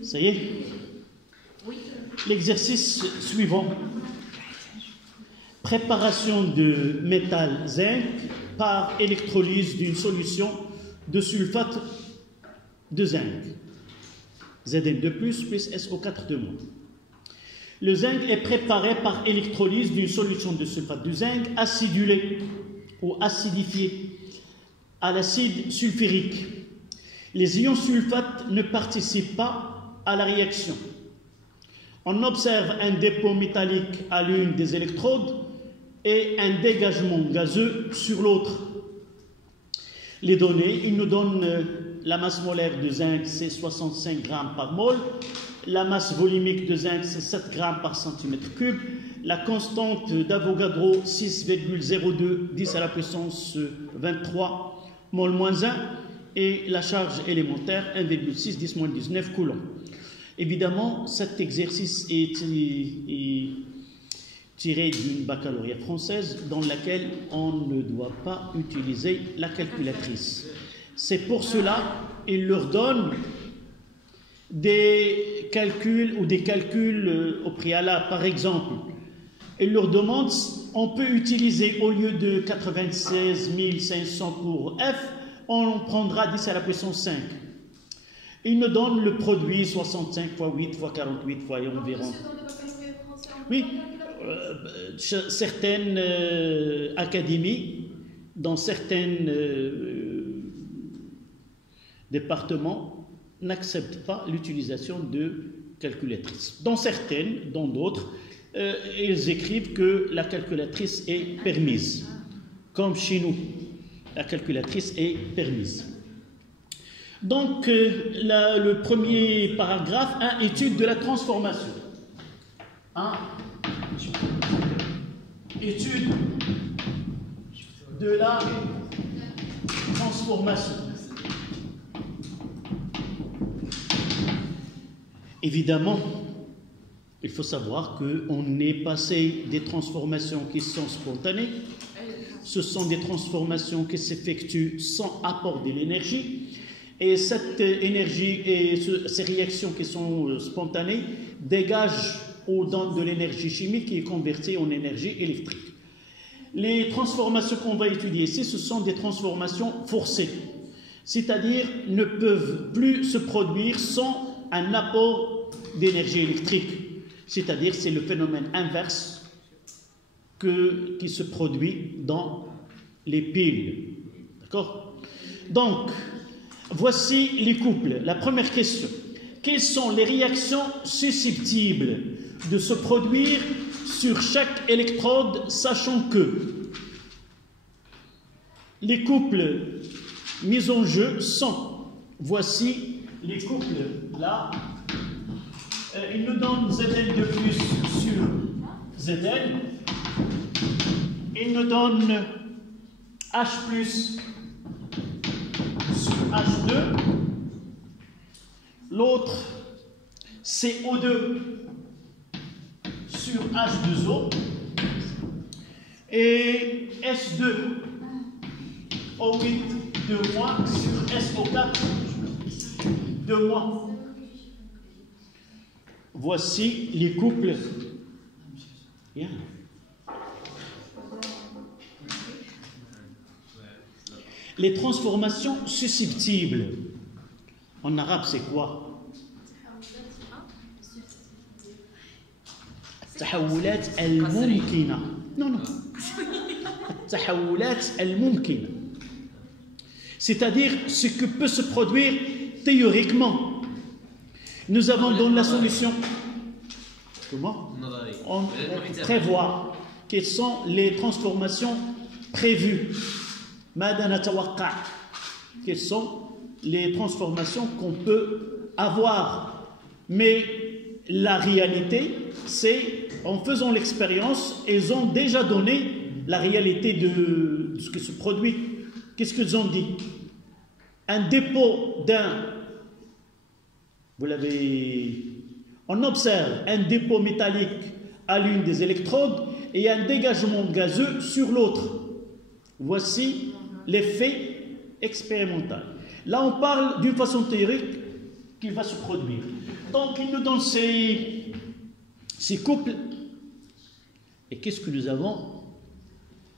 Ça y est? Oui. L'exercice suivant. Préparation de métal zinc par électrolyse d'une solution de sulfate de zinc. Zn2+, plus SO4 de moins. Le zinc est préparé par électrolyse d'une solution de sulfate de zinc acidulée ou acidifiée à l'acide sulfurique. Les ions sulfate ne participent pas à la réaction. On observe un dépôt métallique à l'une des électrodes et un dégagement gazeux sur l'autre. Les données, ils nous donnent la masse molaire de zinc, c'est 65 grammes par mol. La masse volumique de zinc, c'est 7 grammes par centimètre cube. La constante d'Avogadro, 6,02, 10 à la puissance 23, mol moins 1. Et la charge élémentaire, 1,6, 10 moins 19 coulombs. Évidemment, cet exercice est tiré d'une baccalauréat française dans laquelle on ne doit pas utiliser la calculatrice. C'est pour cela qu'il leur donne des calculs ou des calculs au préalable. Par exemple, il leur demande, on peut utiliser au lieu de 96 500 pour F, on prendra 10 à la puissance 5. Il nous donne le produit 65 fois 8 fois 48 fois environ. Oui, certaines académies, dans certains départements, n'acceptent pas l'utilisation de calculatrices. Dans certaines, dans d'autres, ils écrivent que la calculatrice est permise. Comme chez nous, la calculatrice est permise. Donc, le premier paragraphe, étude de la transformation. Étude de la transformation. Évidemment, il faut savoir qu'on est passé des transformations qui sont spontanées. Ce sont des transformations qui s'effectuent sans apport de l'énergie. Et cette énergie et ces réactions qui sont spontanées dégagent ou donnent de l'énergie chimique qui est convertie en énergie électrique. Les transformations qu'on va étudier ici, ce sont des transformations forcées, c'est-à-dire ne peuvent plus se produire sans un apport d'énergie électrique. C'est-à-dire c'est le phénomène inverse qui se produit dans les piles. D'accord? Donc, voici les couples. La première question. Quelles sont les réactions susceptibles de se produire sur chaque électrode, sachant que les couples mis en jeu sont, voici les couples là, il nous donne Zn2+ sur Zn, il nous donne H+ sur H2, l'autre CO2 sur H2O et S2 O8 2- sur SO4 2-. Voici les couples. Bien. Les transformations susceptibles. En arabe, c'est quoi? التحولات الممكنة. Non. التحولات الممكنة. C'est-à-dire ce que peut se produire théoriquement. Nous avons dans la solution. Comment? On prévoit quelles sont les transformations prévues. Quelles sont les transformations qu'on peut avoir. Mais la réalité, c'est, en faisant l'expérience, ils ont déjà donné la réalité de ce qui se produit. Qu'est-ce qu'ils ont dit? Un dépôt on observe un dépôt métallique à l'une des électrodes et un dégagement gazeux sur l'autre. Voici l'effet expérimental. Là, on parle d'une façon théorique qui va se produire. Donc, il nous donne ces couples. Et qu'est-ce que nous avons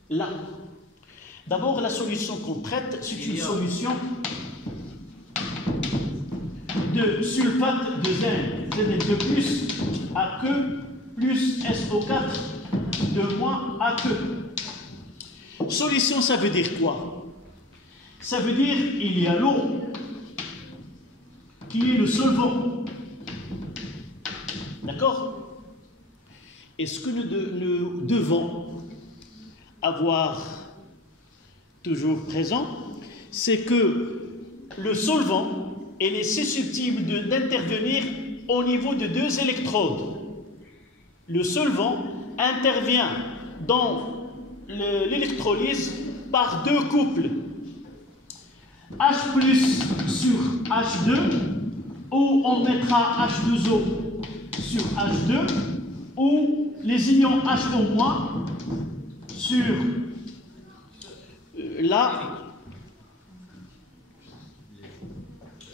là? D'abord, la solution qu'on traite, c'est une solution de sulfate de zinc, Zn2 plus AQ plus SO4 de moins AQ. Solution, ça veut dire quoi? Ça veut dire il y a l'eau qui est le solvant. D'accord? Et ce que nous devons avoir toujours présent, c'est que le solvant, il est susceptible d'intervenir au niveau de deux électrodes. Le solvant intervient dans l'électrolyse par deux couples. H plus sur H2, où on mettra H2O sur H2, ou les ions HO- sur la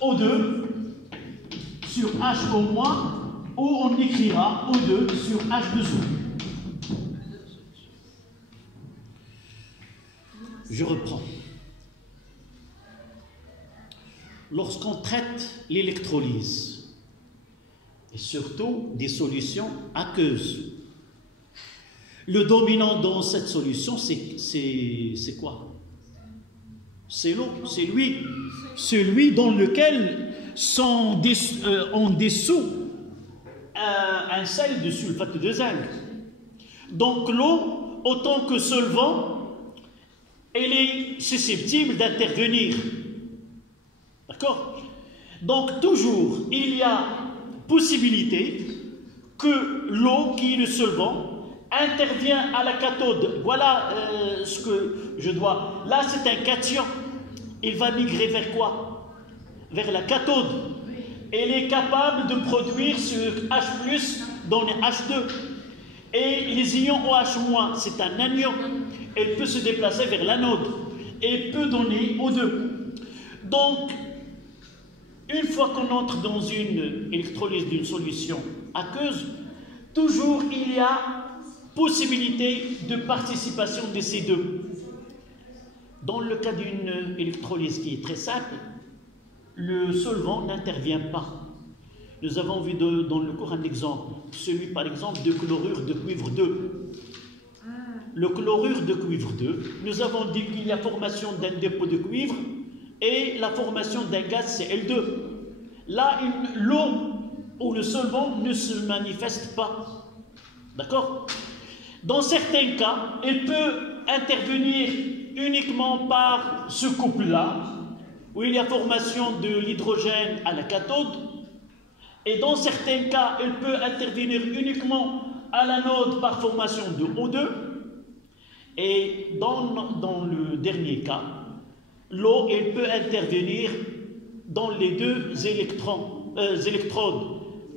O2 sur HO-, où on écrira O2 sur H2O. Je reprends. Lorsqu'on traite l'électrolyse, et surtout des solutions aqueuses, le dominant dans cette solution, c'est quoi? C'est l'eau, c'est lui, celui dans lequel on dissout un sel de sulfate de zinc. Donc l'eau, autant que solvant, elle est susceptible d'intervenir. D'accord? Donc toujours, il y a possibilité que l'eau, qui est le solvant, intervient à la cathode. Voilà ce que je dois... Là, c'est un cation. Il va migrer vers quoi? Vers la cathode. Elle est capable de produire sur H+, donner H2. Et les ions OH-, c'est un anion. Elle peut se déplacer vers l'anode. Et peut donner O2. Donc, une fois qu'on entre dans une électrolyse d'une solution aqueuse, toujours il y a possibilité de participation de ces deux. Dans le cas d'une électrolyse qui est très simple, le solvant n'intervient pas. Nous avons vu dans le cours un exemple, celui par exemple de chlorure de cuivre 2. Le chlorure de cuivre 2, nous avons dit qu'il y a formation d'un dépôt de cuivre et la formation d'un gaz Cl2. Là, l'eau ou le solvant ne se manifeste pas. D'accord? Dans certains cas, elle peut intervenir uniquement par ce couple-là, où il y a formation de l'hydrogène à la cathode, et dans certains cas, elle peut intervenir uniquement à l'anode par formation de O2, et dans le dernier cas, l'eau, elle peut intervenir dans les deux électrodes,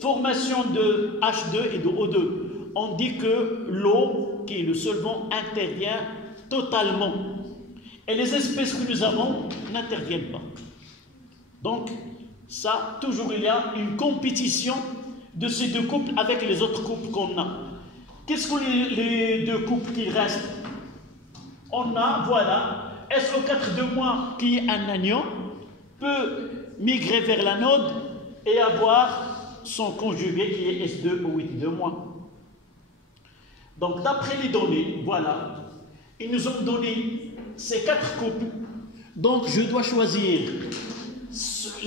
formation de H2 et de O2. On dit que l'eau, qui est le solvant, intervient totalement. Et les espèces que nous avons n'interviennent pas. Donc, ça, toujours il y a une compétition de ces deux couples avec les autres couples qu'on a. Qu'est-ce que les deux couples qui restent? On a, voilà, SO4 de- qui est un anion, peut migrer vers l'anode et avoir son conjugué qui est S2O8 de-. Donc, d'après les données, voilà, ils nous ont donné ces quatre couples. Donc, je dois choisir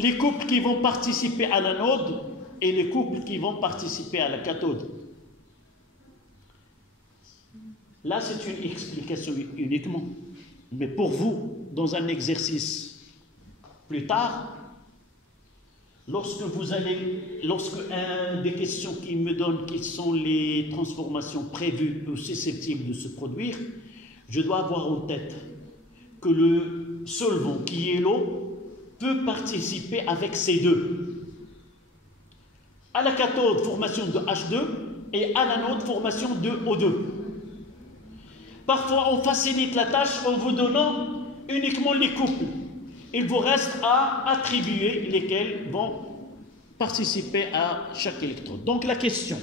les couples qui vont participer à l'anode et les couples qui vont participer à la cathode. Là, c'est une explication uniquement. Mais pour vous, dans un exercice plus tard, lorsque des questions qui me donnent quelles sont les transformations prévues ou susceptibles de se produire, je dois avoir en tête que le solvant, qui est l'eau, peut participer avec ces deux. À la cathode, formation de H2, et à l'anode, formation de O2. Parfois, on facilite la tâche en vous donnant uniquement les couples. Il vous reste à attribuer lesquels vont participer à chaque électrode. Donc la question,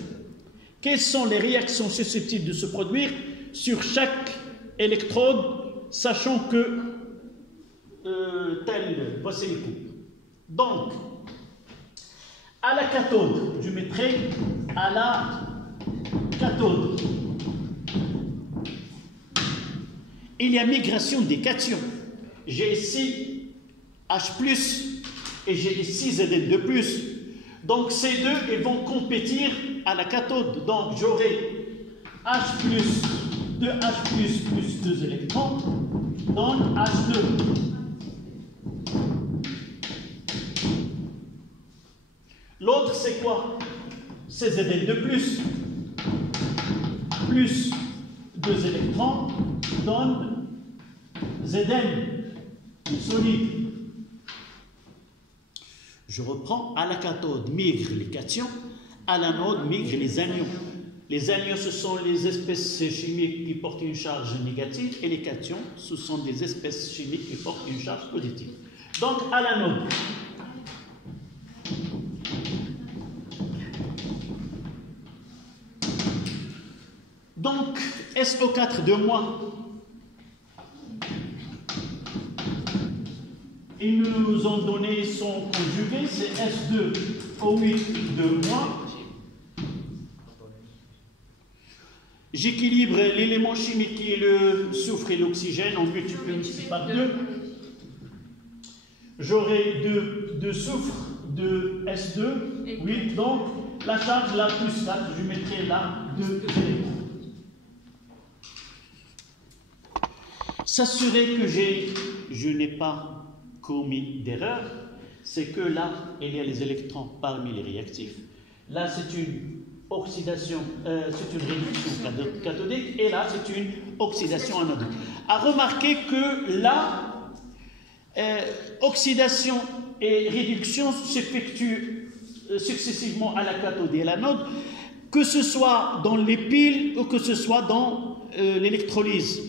quelles sont les réactions susceptibles de se produire sur chaque électrode, sachant que voici les coupes. Donc, à la cathode, je mettrai à la cathode. Il y a migration des cations. J'ai ici H+, et j'ai ici Zn2+. Donc ces deux, ils vont compétir à la cathode. Donc j'aurai H+, 2H+, plus 2 électrons, donne H2. L'autre, c'est quoi? C'est Zn2+, plus 2 électrons, donne Zn, solide. Je reprends, à la cathode migrent les cations, à l'anode migrent les anions. Les anions, ce sont les espèces chimiques qui portent une charge négative, et les cations, ce sont des espèces chimiques qui portent une charge positive. Donc, à l'anode, donc, SO4 de moins, ils nous ont donné son conjugué, c'est S2O8 de moins. J'équilibre l'élément chimique qui est le soufre et l'oxygène, en multipliant par 2. J'aurai de soufre, de S2, 8, donc la charge là plus 4, je mettrai là 2 éléments. S'assurer que je n'ai pas commis d'erreur, c'est que là, il y a les électrons parmi les réactifs. Là, c'est une oxydation, c'est une réduction cathodique, et là, c'est une oxydation anodique. À remarquer que là, oxydation et réduction s'effectuent successivement à la cathode et à l'anode, que ce soit dans les piles ou que ce soit dans l'électrolyse.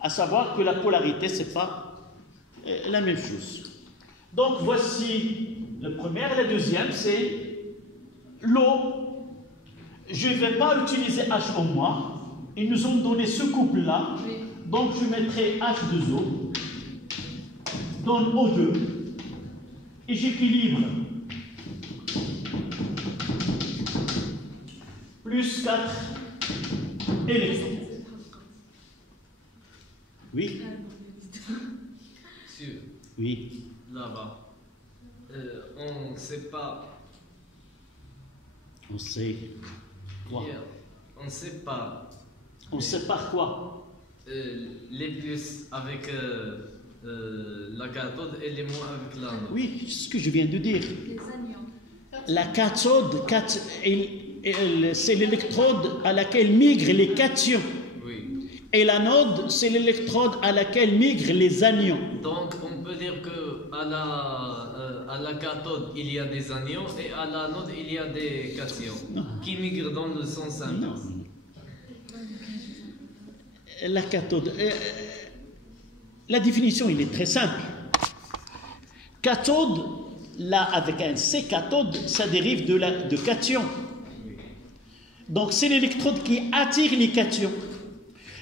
À savoir que la polarité, ce n'est pas la même chose. Donc voici la première. La deuxième, c'est l'eau. Je ne vais pas utiliser H-. Ils nous ont donné ce couple-là. Donc je mettrai H2O, donne O2, et j'équilibre plus 4 électrons. Oui. Monsieur, oui. Là-bas, on ne sait pas. On sait quoi? On ne sait pas. On sépare quoi? Les plus avec la cathode et les moins avec l'anode. Oui, c'est ce que je viens de dire. Les anions. La cathode, c'est l'électrode à laquelle migrent les cations. Oui. Et l'anode, c'est l'électrode à laquelle migrent les anions. Donc, on peut dire que à la cathode, il y a des anions et à l'anode, il y a des cations qui migrent dans le sens inverse. Non. La cathode, la définition, il est très simple. Cathode, là, avec un C, cathode, ça dérive de cation. Donc, c'est l'électrode qui attire les cations.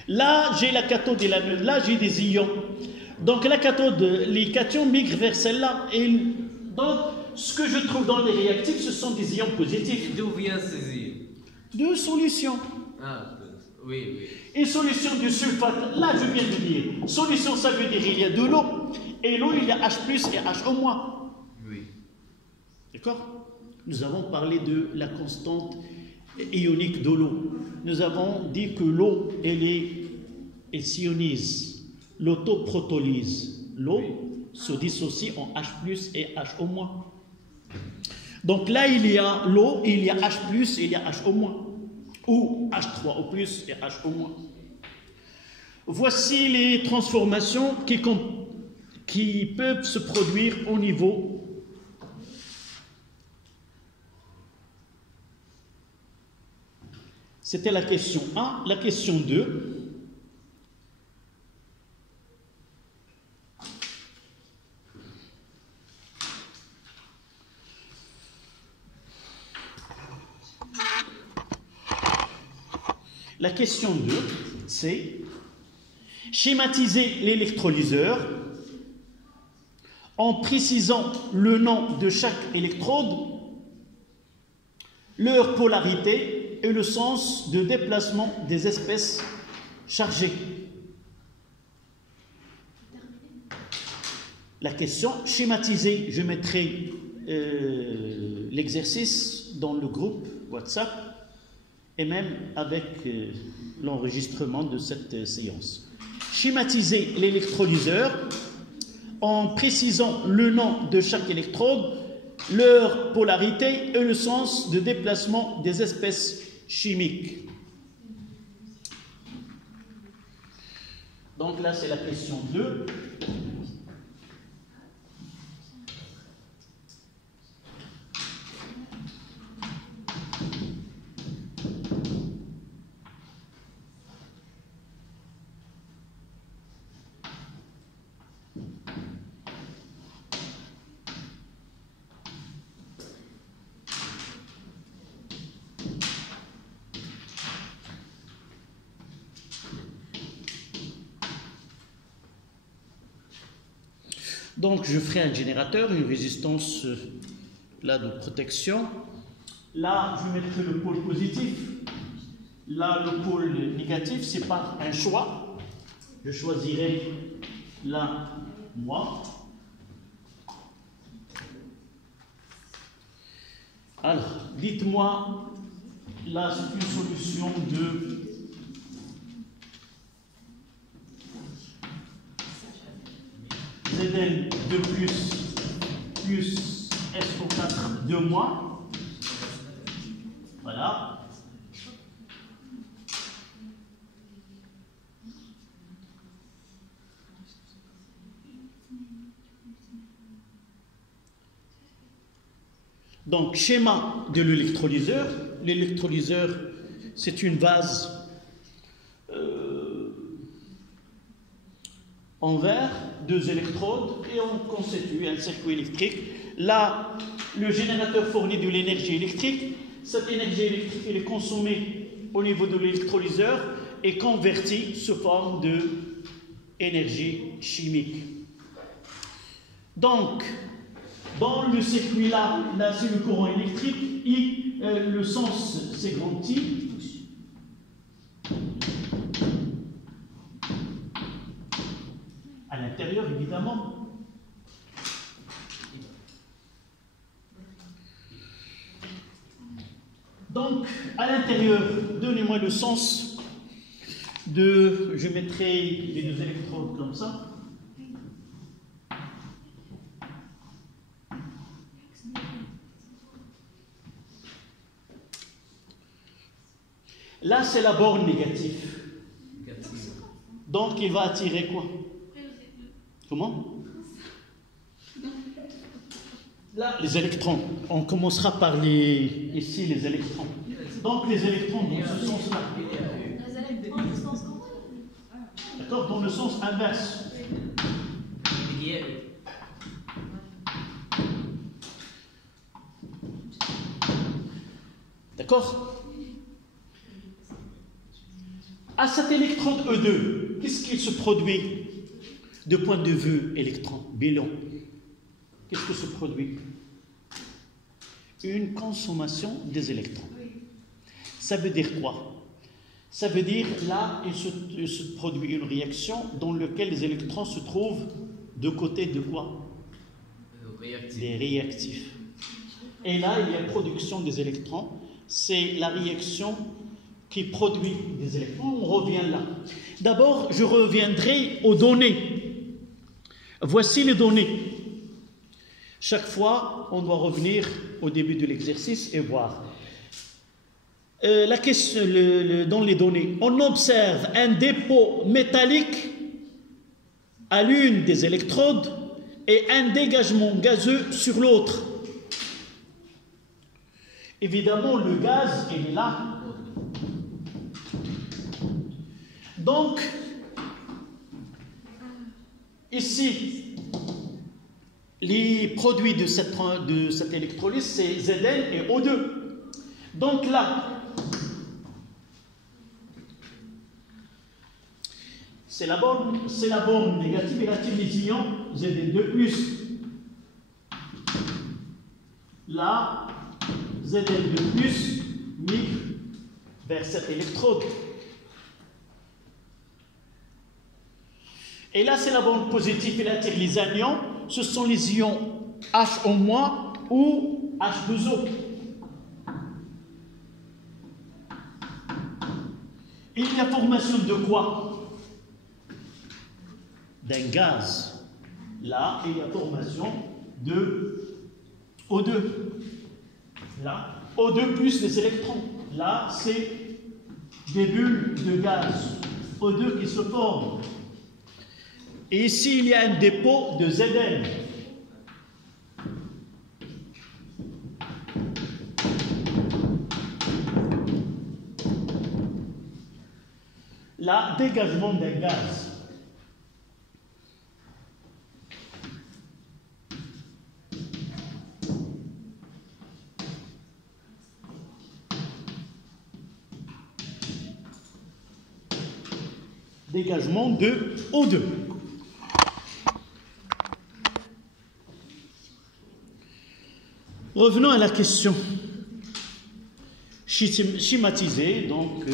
Là, j'ai la cathode et l'anode. Là, j'ai des ions. Donc, la cathode, les cations migrent vers celle-là. Et donc, ce que je trouve dans les réactifs, ce sont des ions positifs. D'où vient ces ions? Deux solutions. Ah, oui, oui. Une solution du sulfate, là, je viens de dire. Solution, ça veut dire il y a de l'eau. Et l'eau, il y a H+, et HO-. Oui. D'accord? Nous avons parlé de la constante ionique de l'eau. Nous avons dit que l'eau, elle s'ionise, l'autoprotolyse. L'eau se dissocie en H+, et HO-. Donc là, il y a l'eau, il y a H+, et il y a HO-. Ou H3O+, et HO-. Voici les transformations qui peuvent se produire au niveau C'était la question 1. La question 2. La question 2, c'est schématiser l'électrolyseur en précisant le nom de chaque électrode, leur polarité et le sens de déplacement des espèces chargées. La question schématisée, je mettrai l'exercice dans le groupe WhatsApp et même avec l'enregistrement de cette séance. Schématiser l'électrolyseur en précisant le nom de chaque électrode, leur polarité et le sens de déplacement des espèces chimiques. Donc là, c'est la question 2. Donc, je ferai un générateur, une résistance là de protection. Là, je mettrai le pôle positif. Là, le pôle négatif, c'est par un choix. Je choisirai là, moi. Alors, dites-moi, là, c'est une solution de Zn de plus SO4 de moins. Voilà. Donc, schéma de l'électrolyseur. L'électrolyseur, c'est une vase en verre, 2 électrodes, et on constitue un circuit électrique. Là, le générateur fournit de l'énergie électrique. Cette énergie électrique, elle est consommée au niveau de l'électrolyseur et convertie sous forme d'énergie chimique. Donc, dans le circuit là c'est le courant électrique, le sens c'est grand I. À l'intérieur, évidemment. Donc, à l'intérieur, donnez-moi le sens de... Je mettrai les 2 électrodes comme ça. Là, c'est la borne négative. Donc, il va attirer quoi? Comment? Là, les électrons. On commencera par ici les électrons. Donc, les électrons dans ce sens-là. D'accord? Dans le sens inverse. D'accord? À cet électrode E2, qu'est-ce qu'il se produit de point de vue électron, bilan? Qu'est-ce que se produit? Une consommation des électrons. Ça veut dire quoi? Ça veut dire, là, il se produit une réaction dans laquelle les électrons se trouvent de côté de quoi? Des réactifs. Et là, il y a production des électrons. C'est la réaction qui produit des électrons. On revient là. D'abord, je reviendrai aux données. Voici les données. Chaque fois, on doit revenir au début de l'exercice et voir. La question, dans les données, on observe un dépôt métallique à l'une des électrodes et un dégagement gazeux sur l'autre. Évidemment, le gaz, il est là. Donc, ici, les produits de cette électrolyse, c'est Zn et O2. Donc là, c'est la borne négative et la les ions Zn2+. Là, Zn2+ migre vers cette électrode. Et là, c'est la borne positive et la attire les anions. Ce sont les ions H- ou H2O. Il y a formation de quoi? D'un gaz. Là, il y a formation de O2. Là, O2 plus les électrons. Là, c'est des bulles de gaz O2 qui se forment. Et ici, il y a un dépôt de Zn. Là, dégagement d'un gaz. Dégagement de O2. Revenons à la question schématisée. Donc,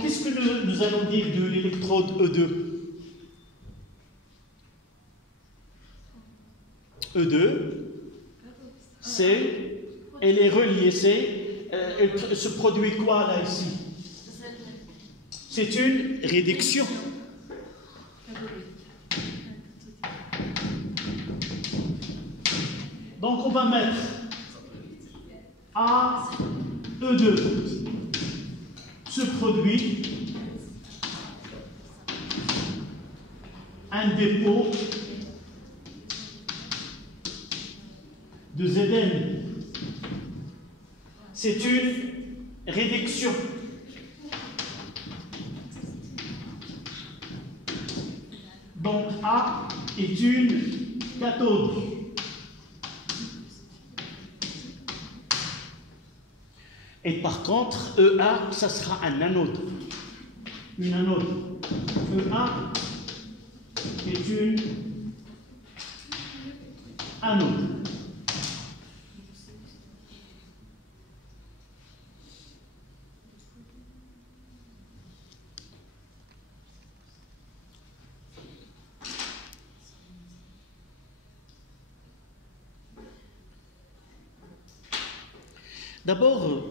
qu'est-ce que nous allons dire de l'électrode E2? E2, elle est reliée, elle se produit quoi là ici? C'est une réduction. Donc on va mettre AE2 se produit un dépôt de Zn. C'est une réduction. Donc A est une cathode. Et par contre, EA, ça sera un anode. Une anode. EA est une anode. D'abord,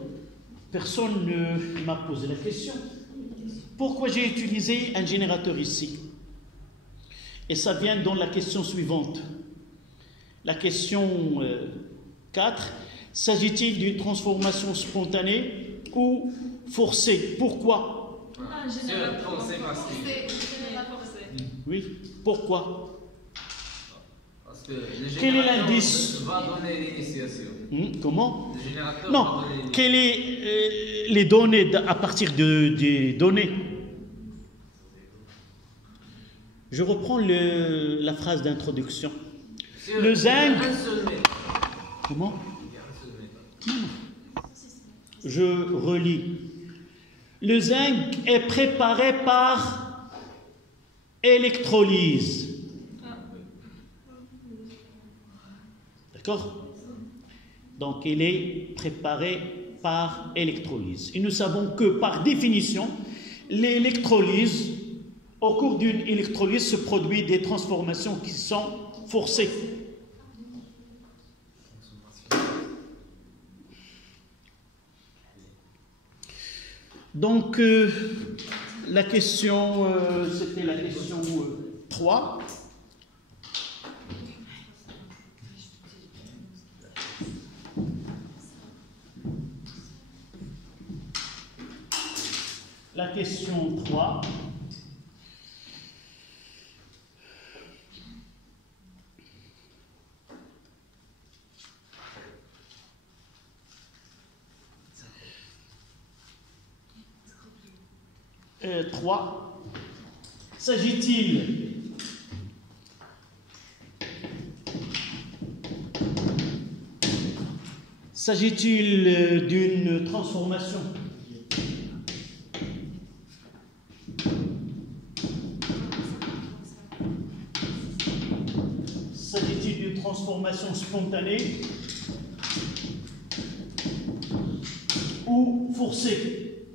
personne ne m'a posé la question. Pourquoi j'ai utilisé un générateur ici? Et ça vient dans la question suivante. La question 4. S'agit-il d'une transformation spontanée ou forcée? Pourquoi? Forcé parce que... Oui, pourquoi? Parce que le quel est l'indice? Va donner l'initiation. Comment? Le générateur non, va donner l'initiation. quelles sont les données à partir des données? Je reprends la phrase d'introduction. Le zinc. Comment? Je relis. Le zinc est préparé par électrolyse. D'accord? Donc, il est préparé par électrolyse. Et nous savons que, par définition, l'électrolyse, au cours d'une électrolyse, se produit des transformations qui sont forcées. Donc, la question, c'était la question 3. La question 3. S'agit-il S'agit-il d'une transformation? S'agit-il d'une transformation spontanée ou forcée?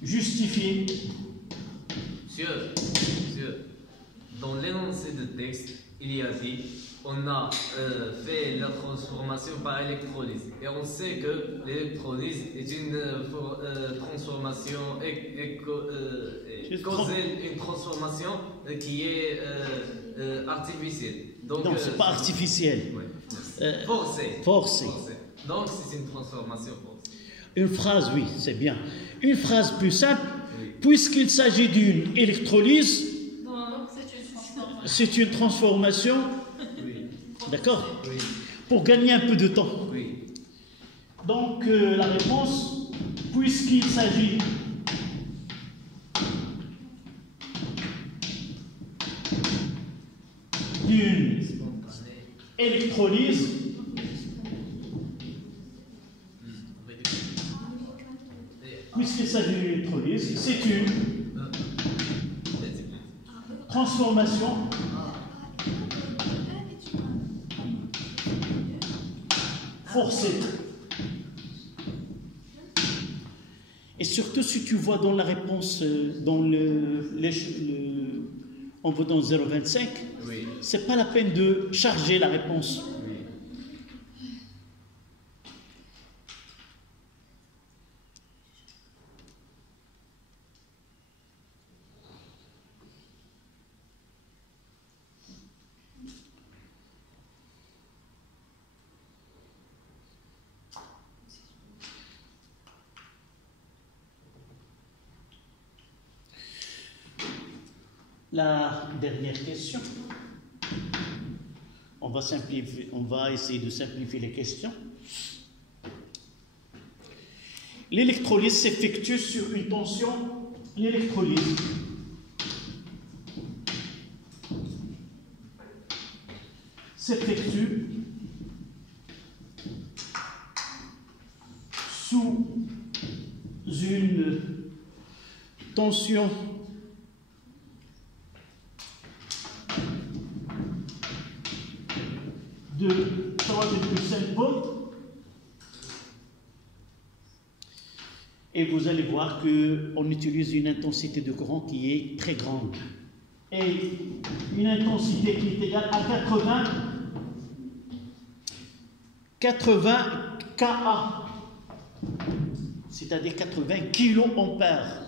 Justifiée? Monsieur, dans l'énoncé de texte, il y a dit on a fait la transformation par électrolyse. Et on sait que l'électrolyse est une transformation une transformation qui est artificielle. Donc, non, c'est pas artificiel. Ouais. Forcée. Donc, c'est une transformation forcée. Une phrase, oui, c'est bien. Une phrase plus simple, oui. Puisqu'il s'agit d'une électrolyse, c'est une transformation. D'accord? Oui. Pour gagner un peu de temps. Oui. Donc, la réponse, puisqu'il s'agit d'une électrolyse, puisqu'il s'agit d'une électrolyse, c'est une transformation forcée. Et surtout si tu vois dans la réponse, dans on va dans 0,25, oui. C'est pas la peine de charger la réponse. Oui. La dernière question. On va essayer de simplifier les questions. L'électrolyse s'effectue sur une tension. L'électrolyse s'effectue sous une tension de 3,5 volts et vous allez voir qu'on utilise une intensité de courant qui est très grande et une intensité qui est égale à 80 kA, c'est-à-dire 80 kA.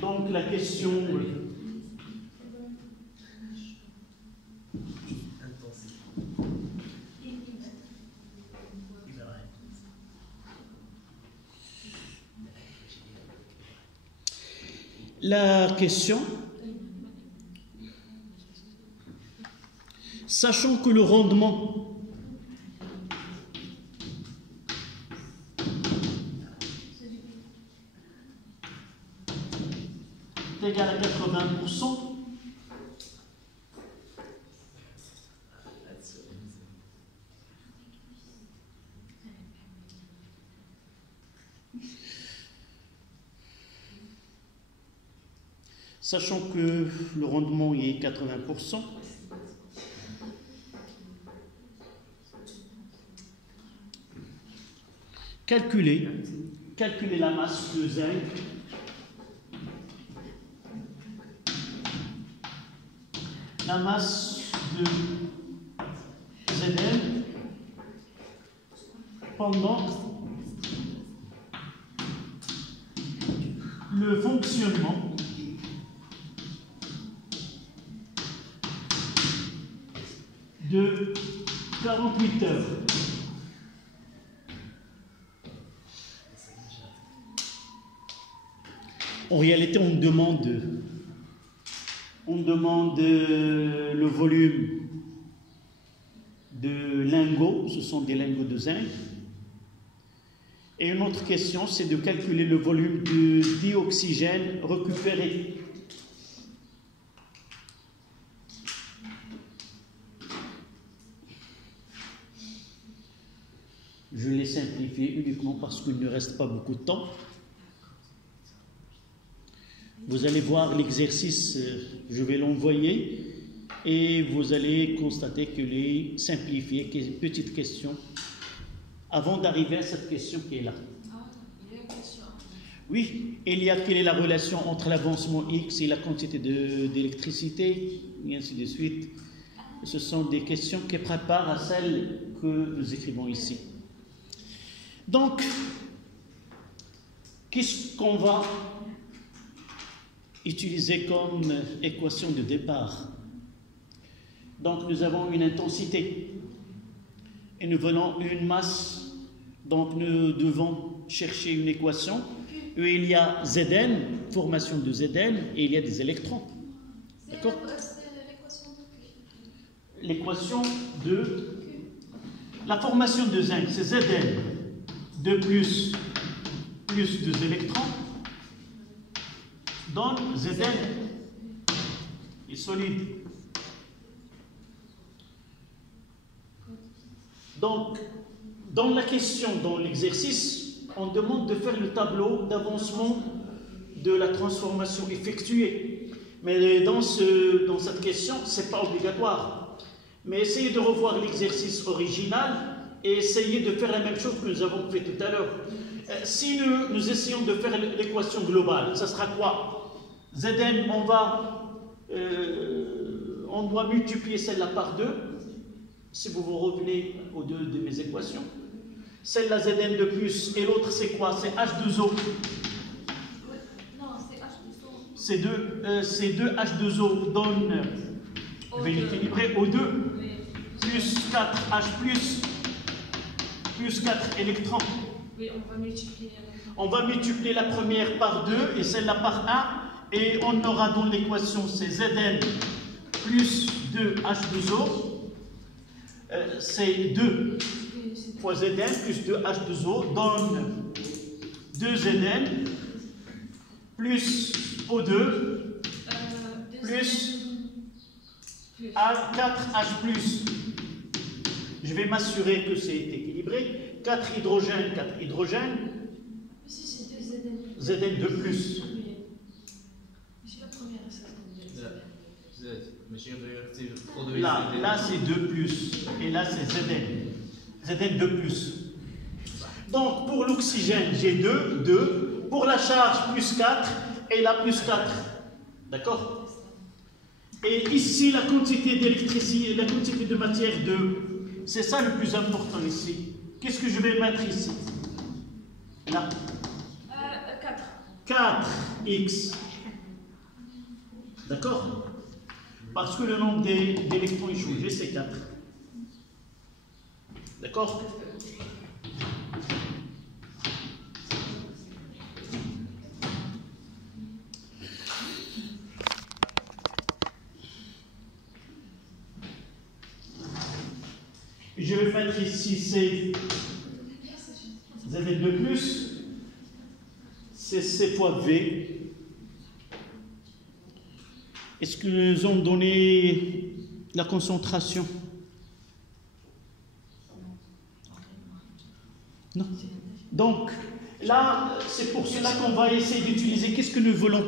Donc la question sachant que le rendement est égal à 80%, sachant que le rendement est 80%, calculer la masse de zinc la masse de Zn pendant le fonctionnement de 48 heures. En réalité, on demande le volume de lingots, ce sont des lingots de zinc. Et une autre question, c'est de calculer le volume de dioxygène récupéré. Je l'ai simplifié uniquement parce qu'il ne reste pas beaucoup de temps. Vous allez voir l'exercice, je vais l'envoyer et vous allez constater qu'il est simplifié, qu'il y a une petite question avant d'arriver à cette question qui est là. Ah, il y a une question. Oui, il y a quelle est la relation entre l'avancement X et la quantité d'électricité, et ainsi de suite. Ce sont des questions qui préparent à celles que nous écrivons ici. Donc, qu'est-ce qu'on va utiliser comme équation de départ? Donc, nous avons une intensité et nous voulons une masse. Donc, nous devons chercher une équation où il y a Zn, formation de Zn, et il y a des électrons. D'accord? C'est l'équation de L'équation de la formation de zinc, c'est Zn, 2 plus 2 électrons, donne Zn est solide. Donc, dans la question, dans l'exercice, on demande de faire le tableau d'avancement de la transformation effectuée. Mais dans cette question, ce n'est pas obligatoire. Mais essayez de revoir l'exercice original et essayez de faire la même chose que nous avons fait tout à l'heure. Si nous essayons de faire l'équation globale, ça sera quoi? Zn, on doit multiplier celle-là par 2. Si vous vous revenez aux deux de mes équations. Celle-là, Zn de plus, et l'autre, c'est quoi? C'est H2O. Non, c'est H2O. Ces deux H2O donnent, je vais l'équilibrer, O2, plus 4H+, plus 4 électrons. Oui, on va multiplier. On va multiplier la première par 2 et celle-là par 1, et on aura dans l'équation, c'est Zn plus 2 H2O. C'est 2 fois Zn plus 2 H2O donne 2 Zn plus O2 plus 4H+. Je vais m'assurer que c'est équilibré. 4 hydrogènes, 4 hydrogènes. Si c'est 2 Zn. Zn de plus. C'est la première, ça. Là c'est 2 plus, et là c'est Zn de plus. Donc pour l'oxygène, j'ai 2, pour la charge plus 4, et là plus 4. D'accord? Et ici la quantité d'électricité, la quantité de matière 2, c'est ça le plus important ici. Qu'est-ce que je vais mettre ici? Là. 4. 4x. D'accord? Parce que le nombre d'électrons est changé, c'est 4. D'accord? Je vais mettre ici C Zn de plus, c'est C fois V. Est-ce que nous ont donné la concentration? Non. Donc, là, c'est pour cela qu'on va essayer d'utiliser. Qu'est-ce que nous voulons?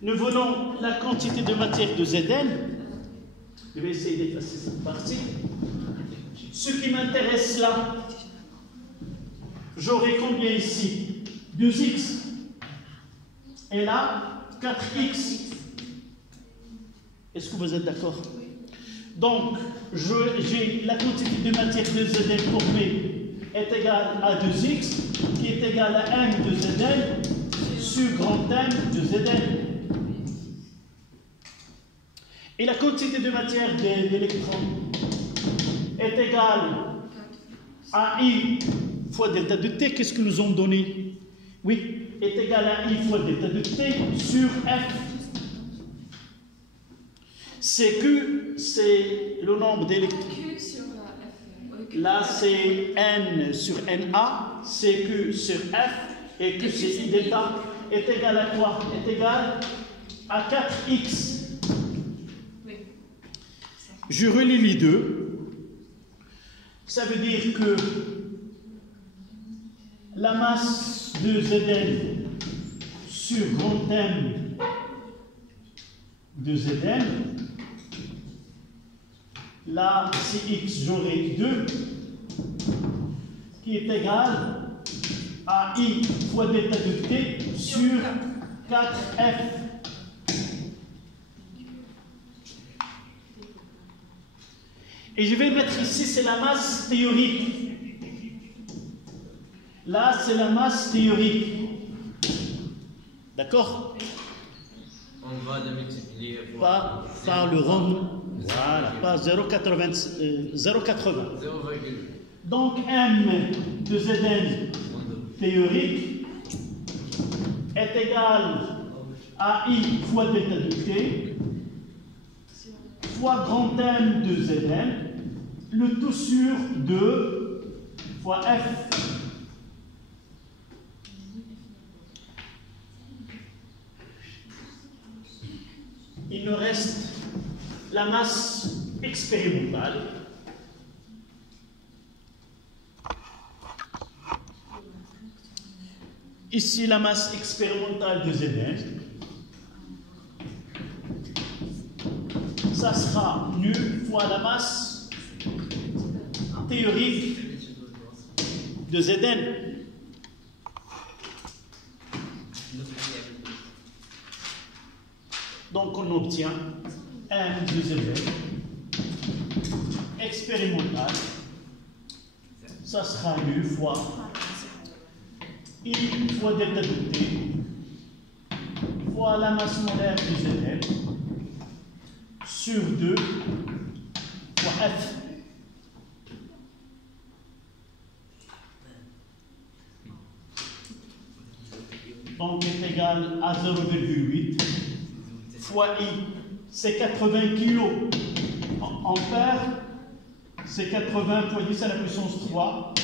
Nous voulons la quantité de matière de Zn. Je vais essayer d'effacer cette partie. Ce qui m'intéresse là, j'aurai combien ici? 2x. Et là, 4x. Est-ce que vous êtes d'accord? Donc, j'ai la quantité de matière de Zn formée est égale à 2x, qui est égal à m de Zn sur grand M de Zn. Et la quantité de matière d'électrons est égale à I fois delta de T. Qu'est-ce que nous ont donné? Oui, est égal à I fois delta de T sur F. C'est le nombre d'électrons. Q sur Là, c'est N sur NA, CQ sur F, et que c'est I d'état est égal à quoi? Est égal à 4x. Oui. Je relie les deux. Ça veut dire que la masse de Zn sur grand M de Zn, là, c'est x, j'aurai 2, qui est égal à I fois d'état de T sur 4F. Et je vais mettre ici, c'est la masse théorique. Là, c'est la masse théorique. D'accord? On va le multiplier Par le rond. Voilà, pas 0,80. 0,8. Donc, M de Zn théorique est égal à I fois d'état de T fois grand M de Zn, le tout sur 2 fois F. Il nous reste la masse expérimentale. Ici, la masse expérimentale de Zn. Ça sera nu fois la masse théorique de Zn. Donc, on obtient M de Zn expérimental. Ça sera nu fois I fois delta de T fois la masse molaire de Zn sur 2 fois F. Donc est égal à 0,8 fois I, c'est 80 kg ampères, c'est 80 fois 10 à la puissance 3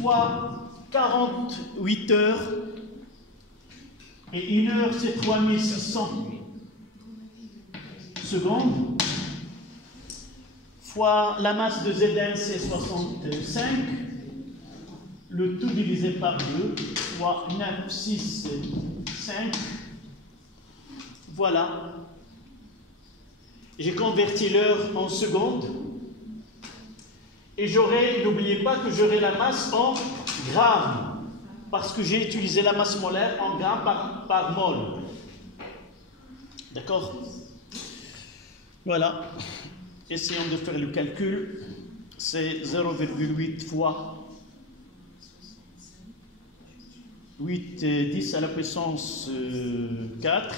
fois 48 heures, et 1 heure c'est 3600 secondes, fois la masse de Zn c'est 65, le tout divisé par 2, fois 9, 6, 5, voilà. J'ai converti l'heure en secondes, et n'oubliez pas que j'aurai la masse en grammes, parce que j'ai utilisé la masse molaire en grammes par mol. D'accord? Voilà. Essayons de faire le calcul. C'est 0,8 fois 8, 10 à la puissance 4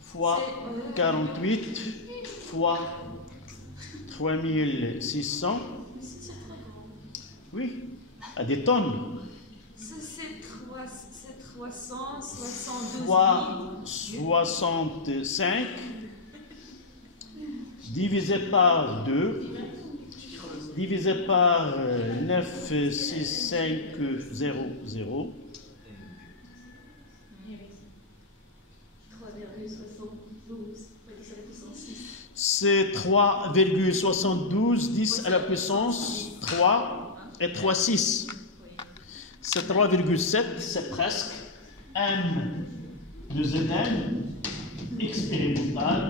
fois 48 fois 3600. Oui, à des tonnes. C'est 372 Fois 65 divisé par 2 divisé par 9, 6, 5, 0, 0. 3,72 C'est 3,72 10 à la puissance 3 et 3, 6. C'est 3,7, c'est presque. M de Zn expérimental,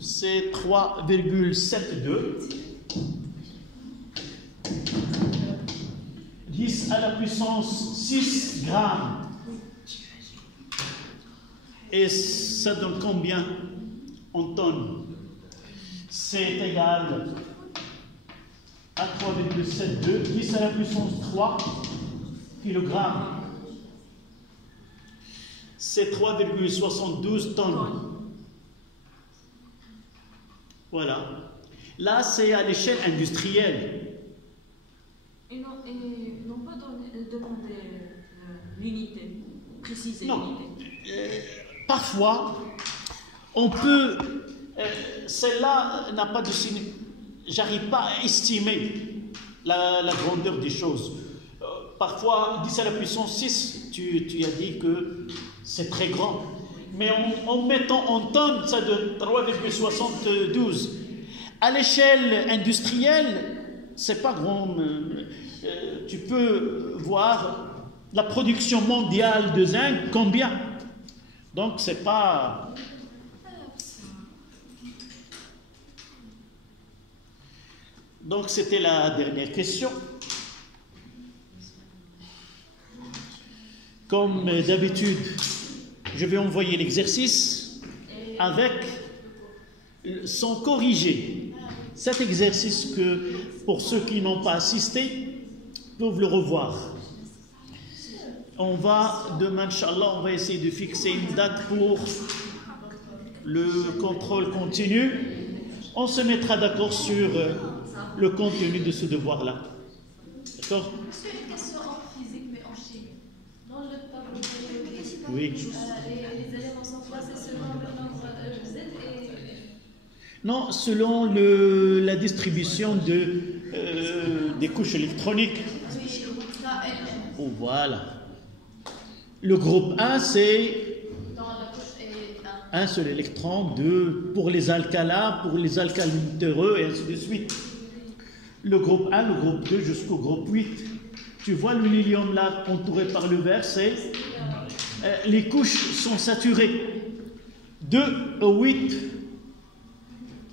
c'est 3,72. 10 à la puissance 6 grammes. Et ça donne combien en tonnes? C'est égal à 3,72, 10 à la puissance 3 kilogrammes. C'est 3,72 tonnes. Voilà. Là, c'est à l'échelle industrielle. Et non pas demander l'unité, préciser Non. l'unité. Parfois, on peut... celle-là n'a pas de j'arrive pas à estimer la grandeur des choses. Parfois, 10 à la puissance 6, tu as dit que c'est très grand. Mais en mettant en tonnes, ça donne 3,72. À l'échelle industrielle, c'est pas grand. Tu peux voir la production mondiale de zinc, combien. Donc, c'est pas... Donc, c'était la dernière question. Comme d'habitude, je vais envoyer l'exercice avec sans corriger. Cet exercice que, pour ceux qui n'ont pas assisté, peuvent le revoir. On va, demain, Inch'Allah, on va essayer de fixer une date pour le contrôle continu. On se mettra d'accord sur le contenu de ce devoir-là. D'accord? C'est une question en physique, mais en chimie. Dans le tableau de Oui. les éléments sont placés selon le nombre Z et... Non, selon la distribution des couches électroniques. Oh, voilà. Le groupe 1, c'est un seul électron, 2 pour les alcalins, pour les alcalines terreux, et ainsi de suite. Le groupe 1, le groupe 2 jusqu'au groupe 8. Tu vois le lilium là entouré par le vert, c'est les couches sont saturées. 2 au 8.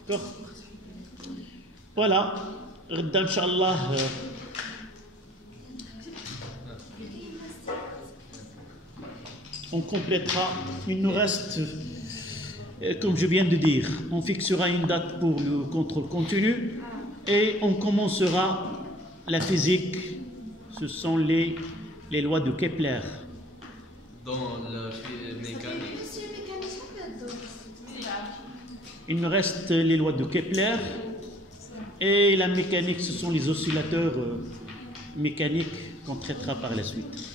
D'accord. Voilà. Inch'Allah. On complétera. Il nous reste, comme je viens de dire, on fixera une date pour le contrôle continu et on commencera la physique. Ce sont les lois de Kepler. Dans la mécanique. Il nous reste les lois de Kepler et la mécanique, ce sont les oscillateurs mécaniques qu'on traitera par la suite.